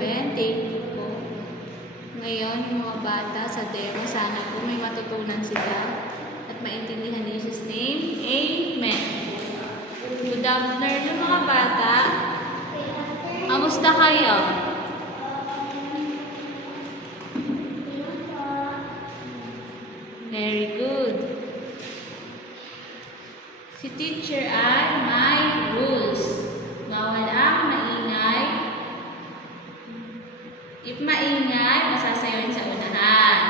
11. Thank you po. Ngayon, yung mga bata sa demo, sana po may matutunan sila at maintindihan in Jesus' name. Amen. Good afternoon mga bata. Kamusta kayo? Very good. Si teacher ay may rules. Bawal ang maingay. If maingay, masasayaw sa unahan.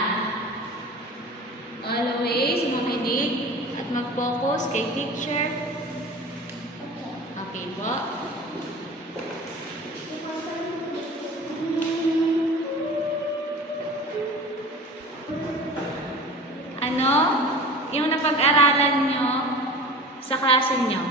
Always makinig at mag-focus kay teacher. Okay po? Ano yung napag-aralan nyo sa klase nyo?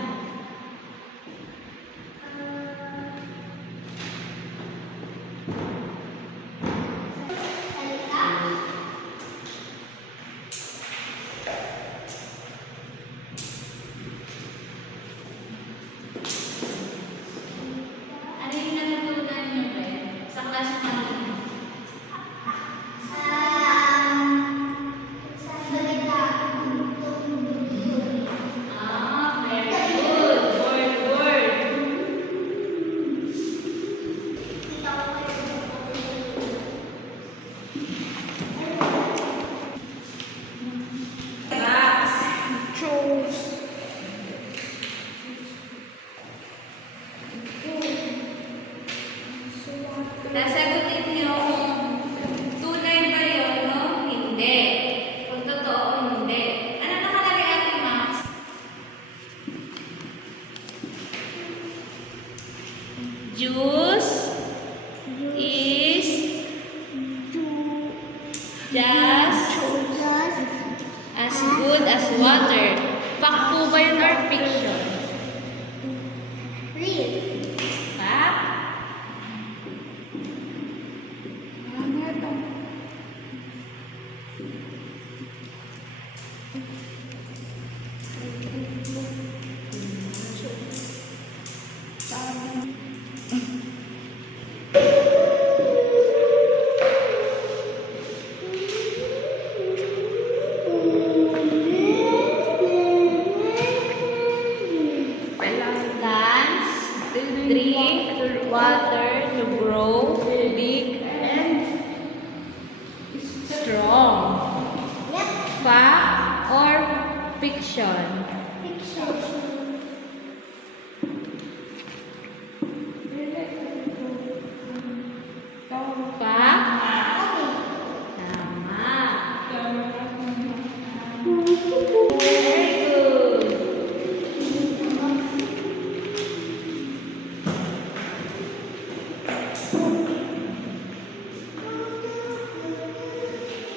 Ano yung natutunan nyo ba sa klase nyo? Nasagutin niyo kung tunay ba yun, no? Hindi. Kung totoo, hindi. Ano nakalagay natin, Max? Juice is just as good as water. Fact po ba yun or fiction? Fact? Drink water to grow big and strong. Fact or fiction? Fact? Tama.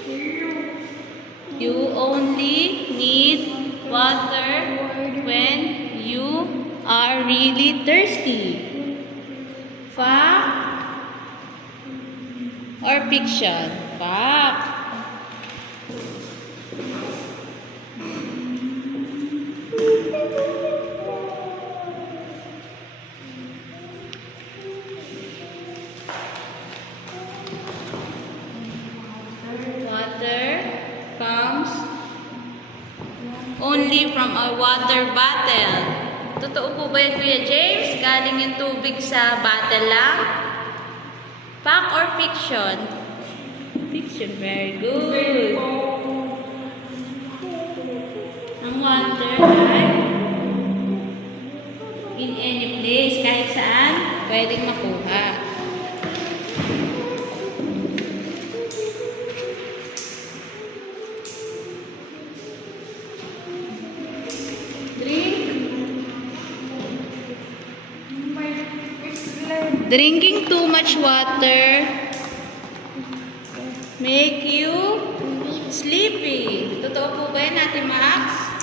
Very good. You only need water when you are really thirsty. Fact or fiction? Fact. Water comes only from a water bottle. Totoo po ba yan, Kuya James? Galing yung tubig sa bottle lang? Fact or fiction? Fiction, very good. Ang water ay in any place, kahit saan, pwedeng makuha. Drinking too much water make you sleepy. Totoo po ba yan, Ate Max?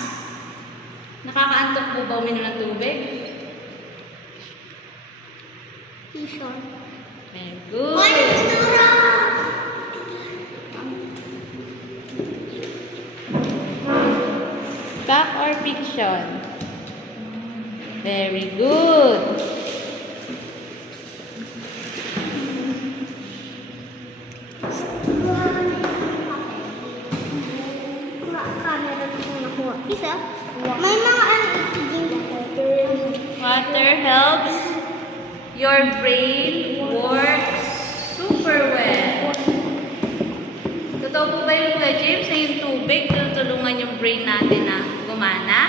Nakakaantok po ba uminom ng tubig? Very good. Fact or fiction? Very good. Isa. May mga Water helps your brain work super well. Totoo po ba yung Kuya James na yung tubig tutulungan yung brain natin na gumana?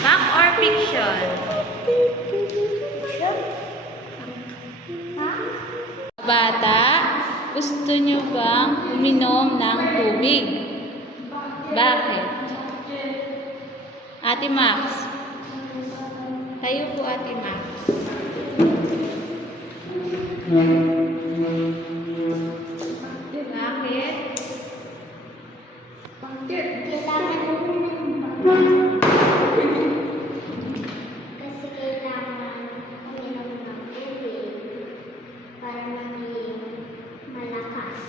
Fact or fiction? Bata, gusto nyo bang uminom ng tubig? Bakit? Ate Max. Kayo po, Ate Max. Bakit? Kasi kailangan uminom ng tubig para maging malakas.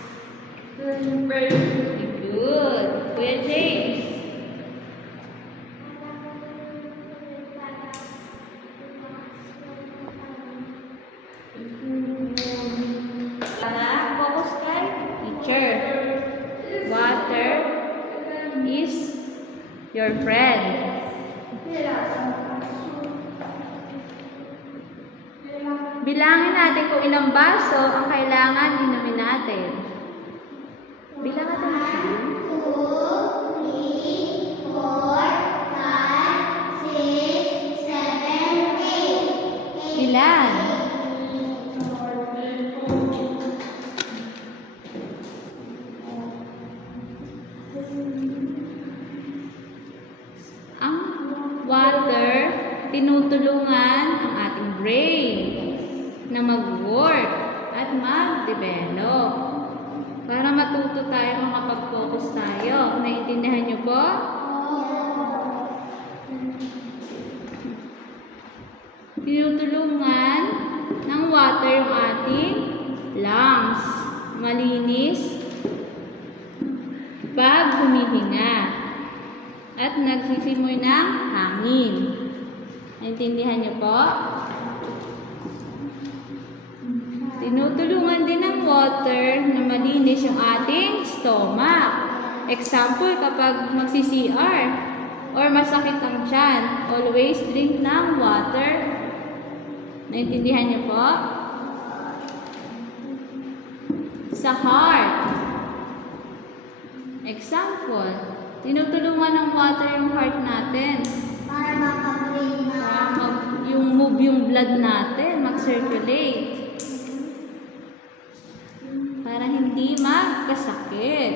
Good. Kuya James. Focus kay teacher. Water is your friend. Bilangin natin kung ilang baso ang kailangan inumin natin. Bilangan natin. 2, 3, 4, 5, 6, 7, 8. Ilan? Ang water, tinutulungan ang ating brain na mag-work at mag-develop. Para matuto tayo, makapag-focus tayo. Naiintindihan niyo po? Tinutulungan ng water yung ating lungs. Malinis pag humihinga. At nagsisimoy ng hangin. Naintindihan niyo po? Tinutulungan din ng water na malinis yung ating stomach. Example, kapag magsi-CR or masakit ang tiyan, always drink ng water. Naintindihan niyo po? Sa heart. Example, tinutulungan ng water yung heart natin. Para makabring na. Yung move yung blood natin, mag-circulate. Para hindi magkasakit.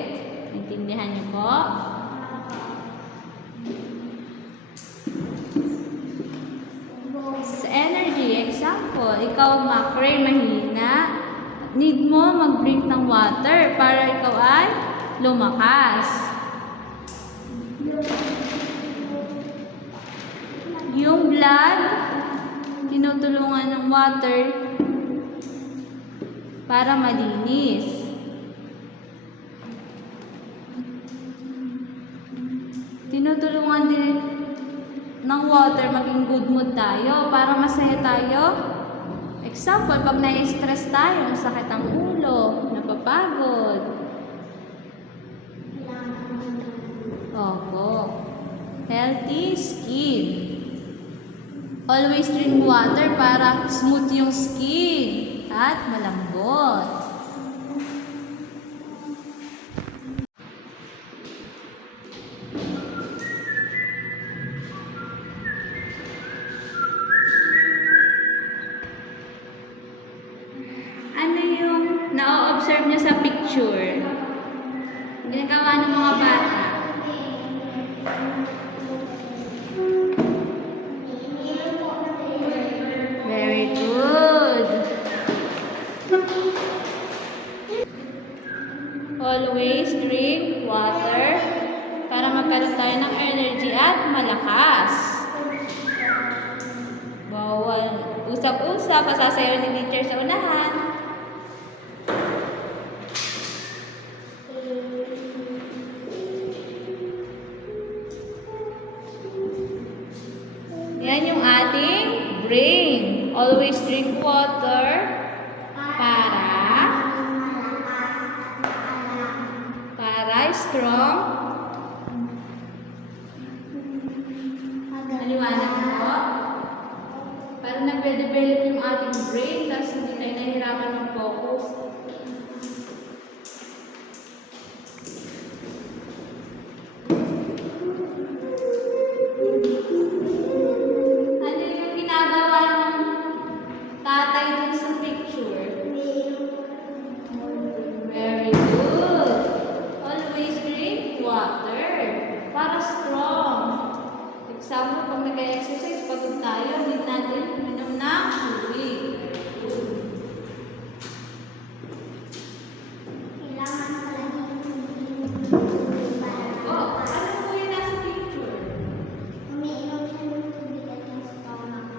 Naintindihan niyo po? Sa energy, example, ikaw makray, mahina, need mo mag-drink ng water para ikaw ay lumakas. Yung blood, tinutulungan ng water para malinis. Tinutulungan din ng water maging good mood tayo para masaya tayo. Example, pag na-stress tayo, masakit ang ulo, napapagod. Opo. Healthy skin. Always drink water para smooth yung skin at malambot. Ano yung na-observe niyo sa picture? Ginagawa ng mga bata. Very good. Always drink water para magkaroon tayo ng energy at malakas. Bawal usap-usap, pasasayaw ni teacher sa unahan. Yan yung ating brain. Always drink water para strong nade-develop yung ating brain, tapos hindi tayo nahihirapan ng focus. Ano yung ginagawa ng tatay dun sa picture? Very good. Always drink water para strong. Example, pag nag-exercise, pagod tayo, need natin minom ng tubig. Kailangan palagi Oh, ano po yung nasa picture? umiinom siya ng tubig at yung stomach.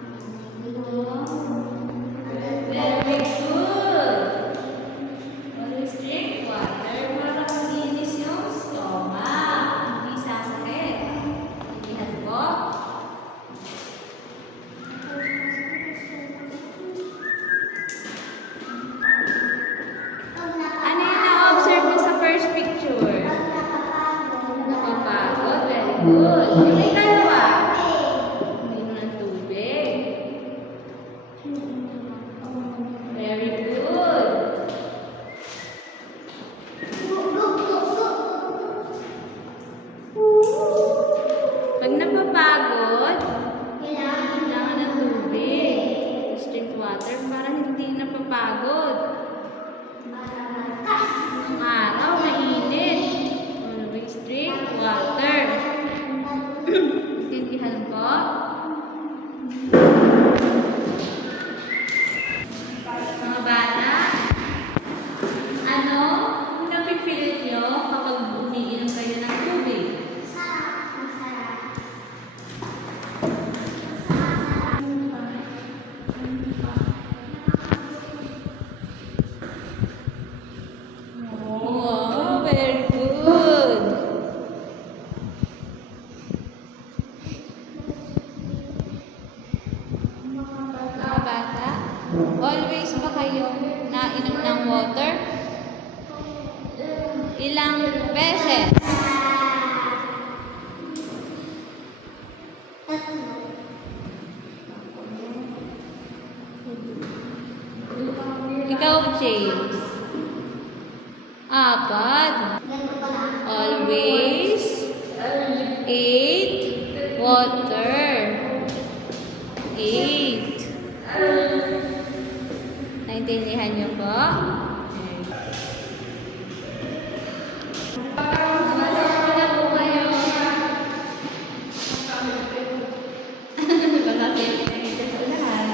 Very good. Always drink water para maglinis yung stomach. Hindi sasakit. Intindihan po? Ano yung na-observe mo sa first picture? Nakapagod. Very good. Yung ikalawa? Uminom ng tubig. Very good. Pag napapagod, kailangan ng tubig. Just drink water para hindi napapagod. Ang araw, mainit. Always drink water. Intindihan po? Mga bata, ano napipil nyo kapag umiinom kayo ng tubig? Wow, very good. Mga bata, always ba kayo nainom ng water? Ilang beses? Ikaw, James. Apat. Always eat water. 8. Naintindihan niyo po? Wala po kayo. Baka kayo pinagkita sa lahat.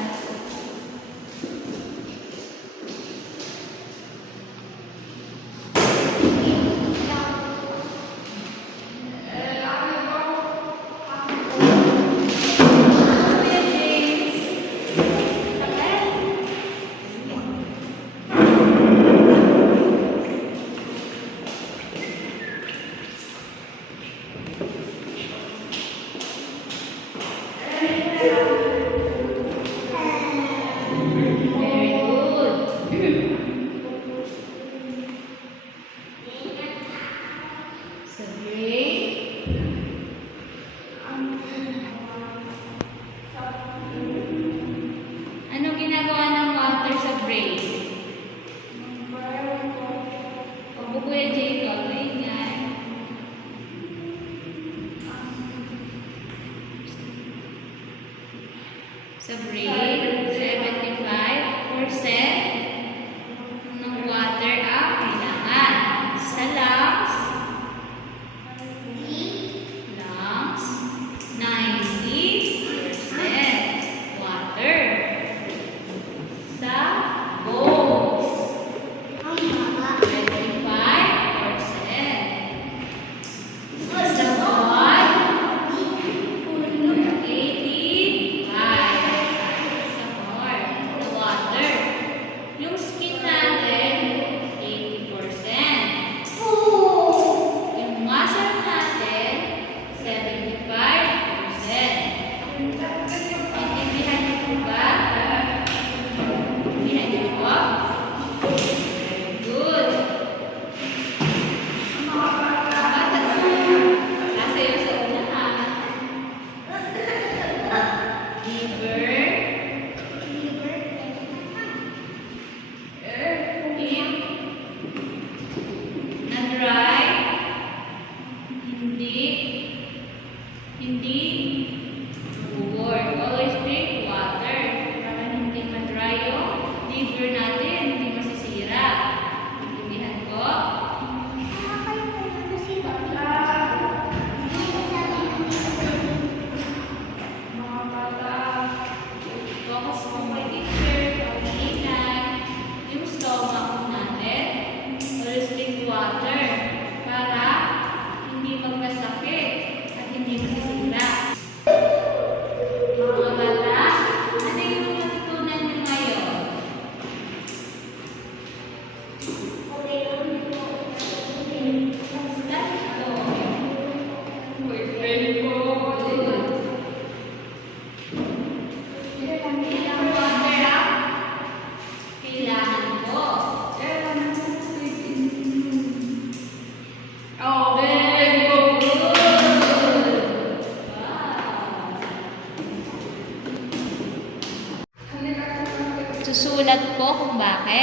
Very good. So great. Anong ginagawa ng water sa brain? Pag Kuya Jacob, ganyan. Sa brain, 75% ng water ang kailangan. Sa lungs, 90% water. Sa bones, 25%. Sa blood, 85%.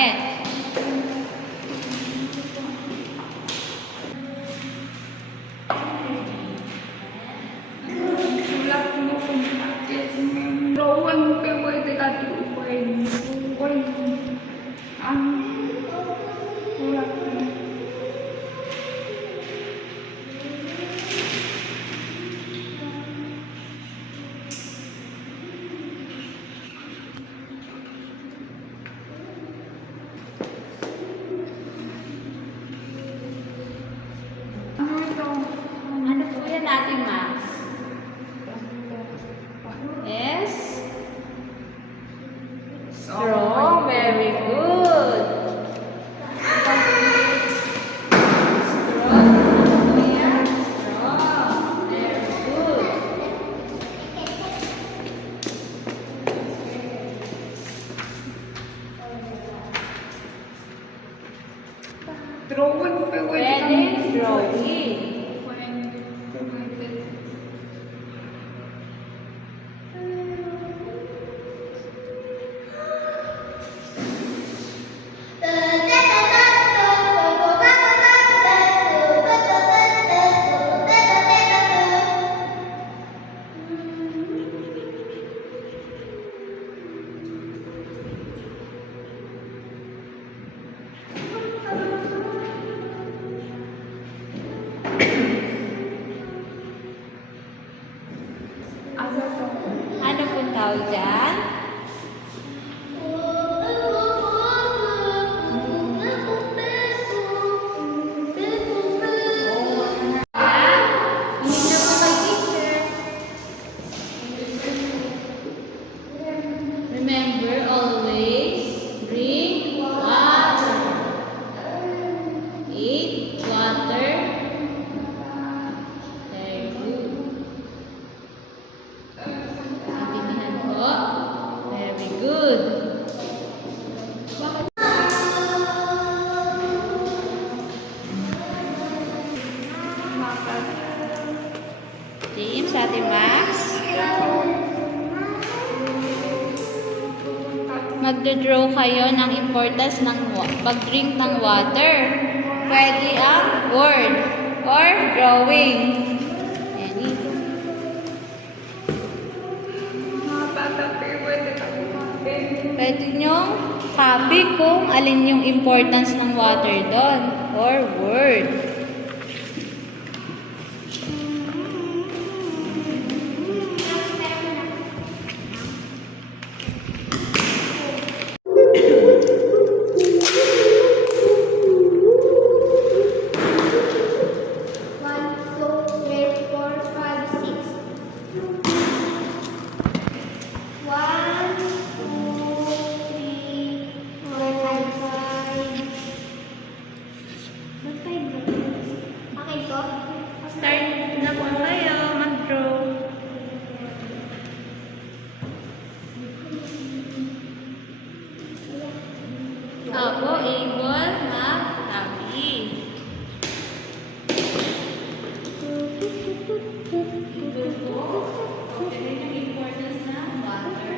Met. Sulat mo kung bakit drawing ka pwede ka tukuin. Ang sulat mo. Ano ito? Ano po yan natin, Max? S. Strong. Very good. Strong. Ano po yan? Strong. Very good. Drawing ka pwede ka Pwede drawing. Ano pong tawag dyan? Remember, always drink water. Eat water. Very good. Intindihan po. Very good. James, Ate Max. Magdodraw kayo ng importance ng pag-drink ng water. Pwede ang word or drawing. Any. Mga bata pwede ka tukuin. Pwede nyong copy kung alin yung importance ng water doon or word. Start na po tayo mag-draw. Opo, able mag-tabi. Able po. Okay rin yung importance ng water.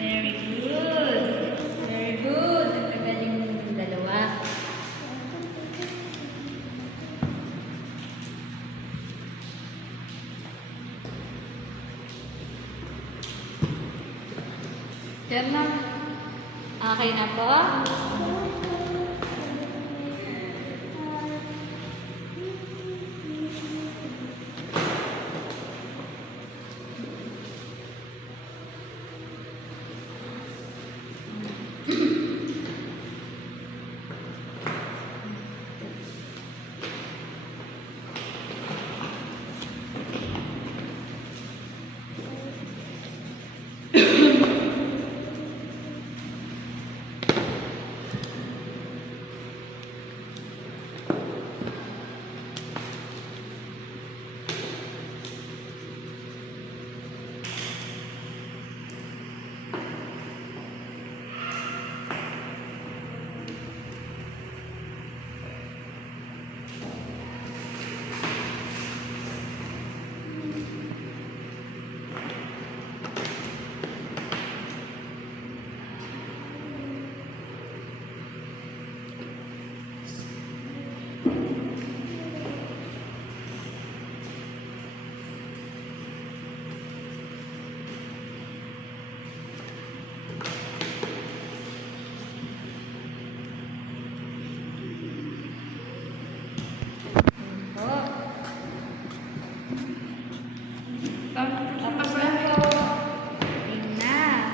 Very good. Very good. Ang galing ng dalawa. Yan na. Okay na po. Tapos na po. Yun na.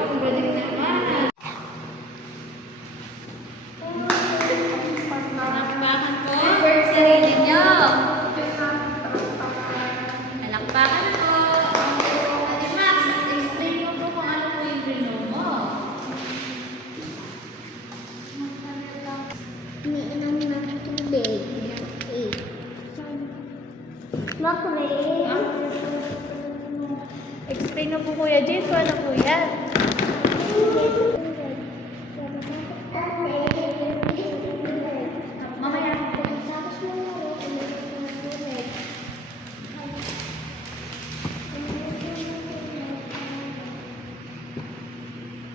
Ang galing naman. Palakpakan po ang sarili nyo. Palakpakan po. Ate Max, explain mo po kung ano po yung binom mo. Umiinom ng tubig. Makulit. Explain mo po Kuya Jay kung ano po yan. Mamaya.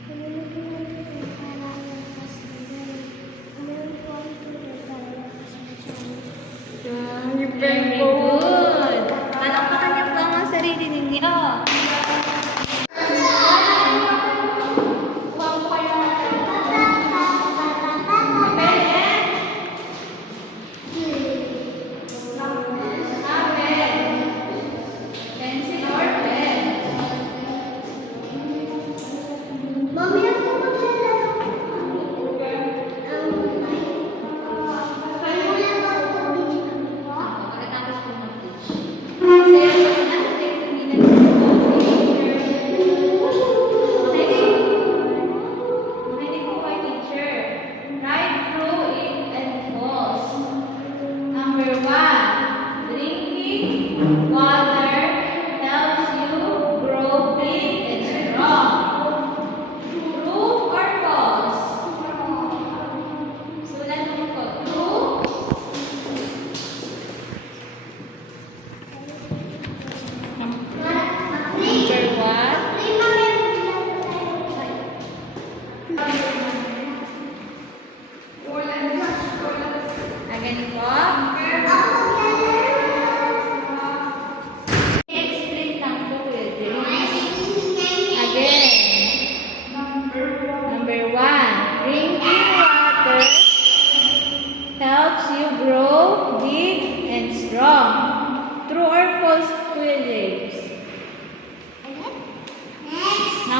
Thank you.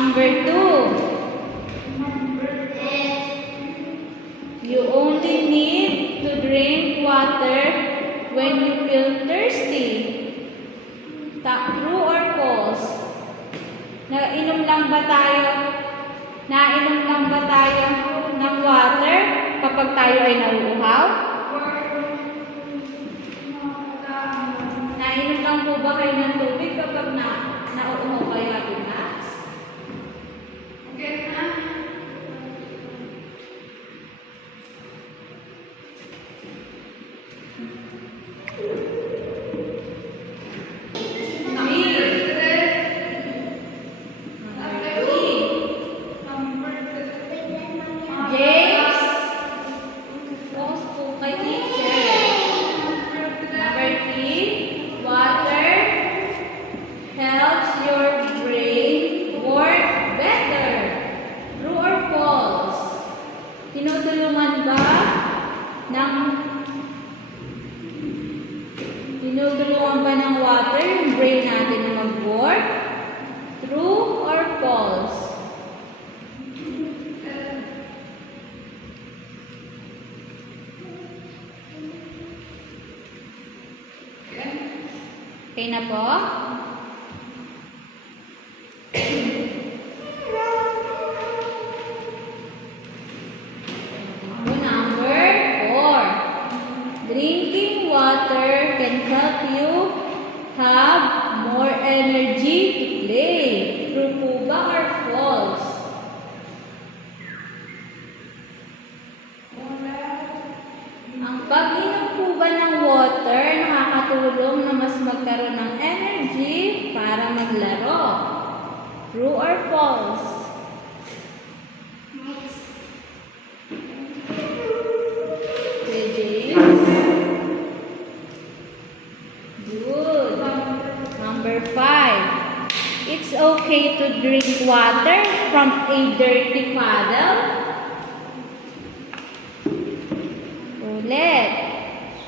Number 2. You only need to drink water when you feel thirsty. True or false? Nainom lang ba tayo ng water kapag tayo ay nauuhaw? Nainom lang po ba kayo ng tubig kapag nauuhaw kayo at Max? Okay na. James, focus po kay teacher. Number 3, water helps your brain work better. True or false? Tinutulungan ba ng water yung brain natin na mag-work? True or false? Okay na po? Number 4. Drinking water can help you have more energy to play. True po ba or false? Ang pag-inom po ba ng water nakakatulong na mas magkaroon ng energy para maglaro? True or false? Okay, James. Good. Number 5. It's okay to drink water from a dirty puddle. Ulit.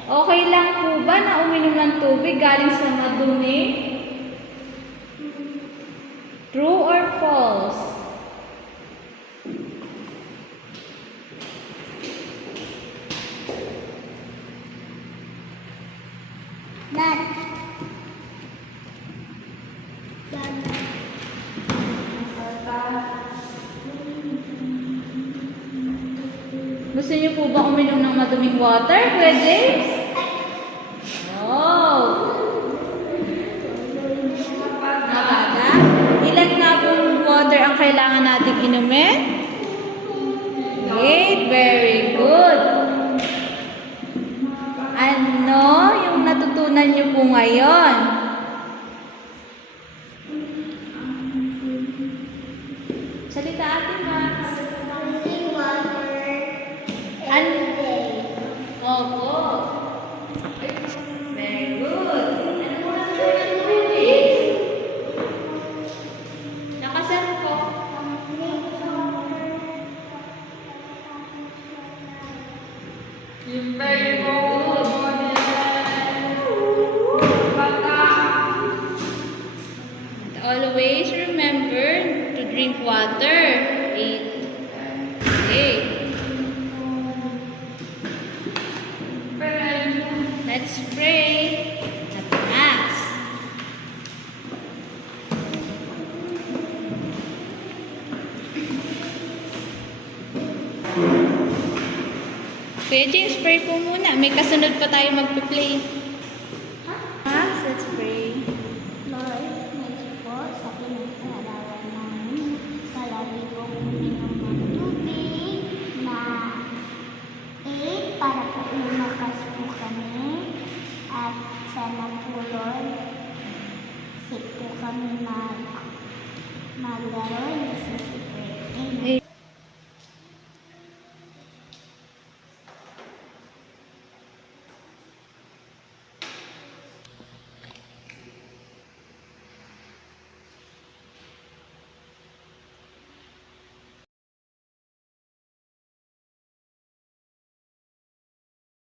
Okay lang po ba na uminom ng tubig galing sa madumi? True or false? Not. Gusto niyo po ba uminom ng maduming water? Pwede? Oh! Nakaka? Ilan nga pong water ang kailangan nating inumin? Great! Very good! Ano yung natutunan niyo po ngayon? Salita atin ba? Drinking water An- every day. Opo. Very good. Ano po natutunan mo, James? Nakasan po. Very good. Always remember to drink water. 8. Okay. Let's pray at Mass. Okay, James, pray po muna. May kasunod pa tayo magpe-play. Max, let's pray. Lord, medyo po sa pinag-aarawan namin, palagi po uminom ng tubig na 8 para po lumakas po kami at sana po Lord, safe po kami maglaro. Amen.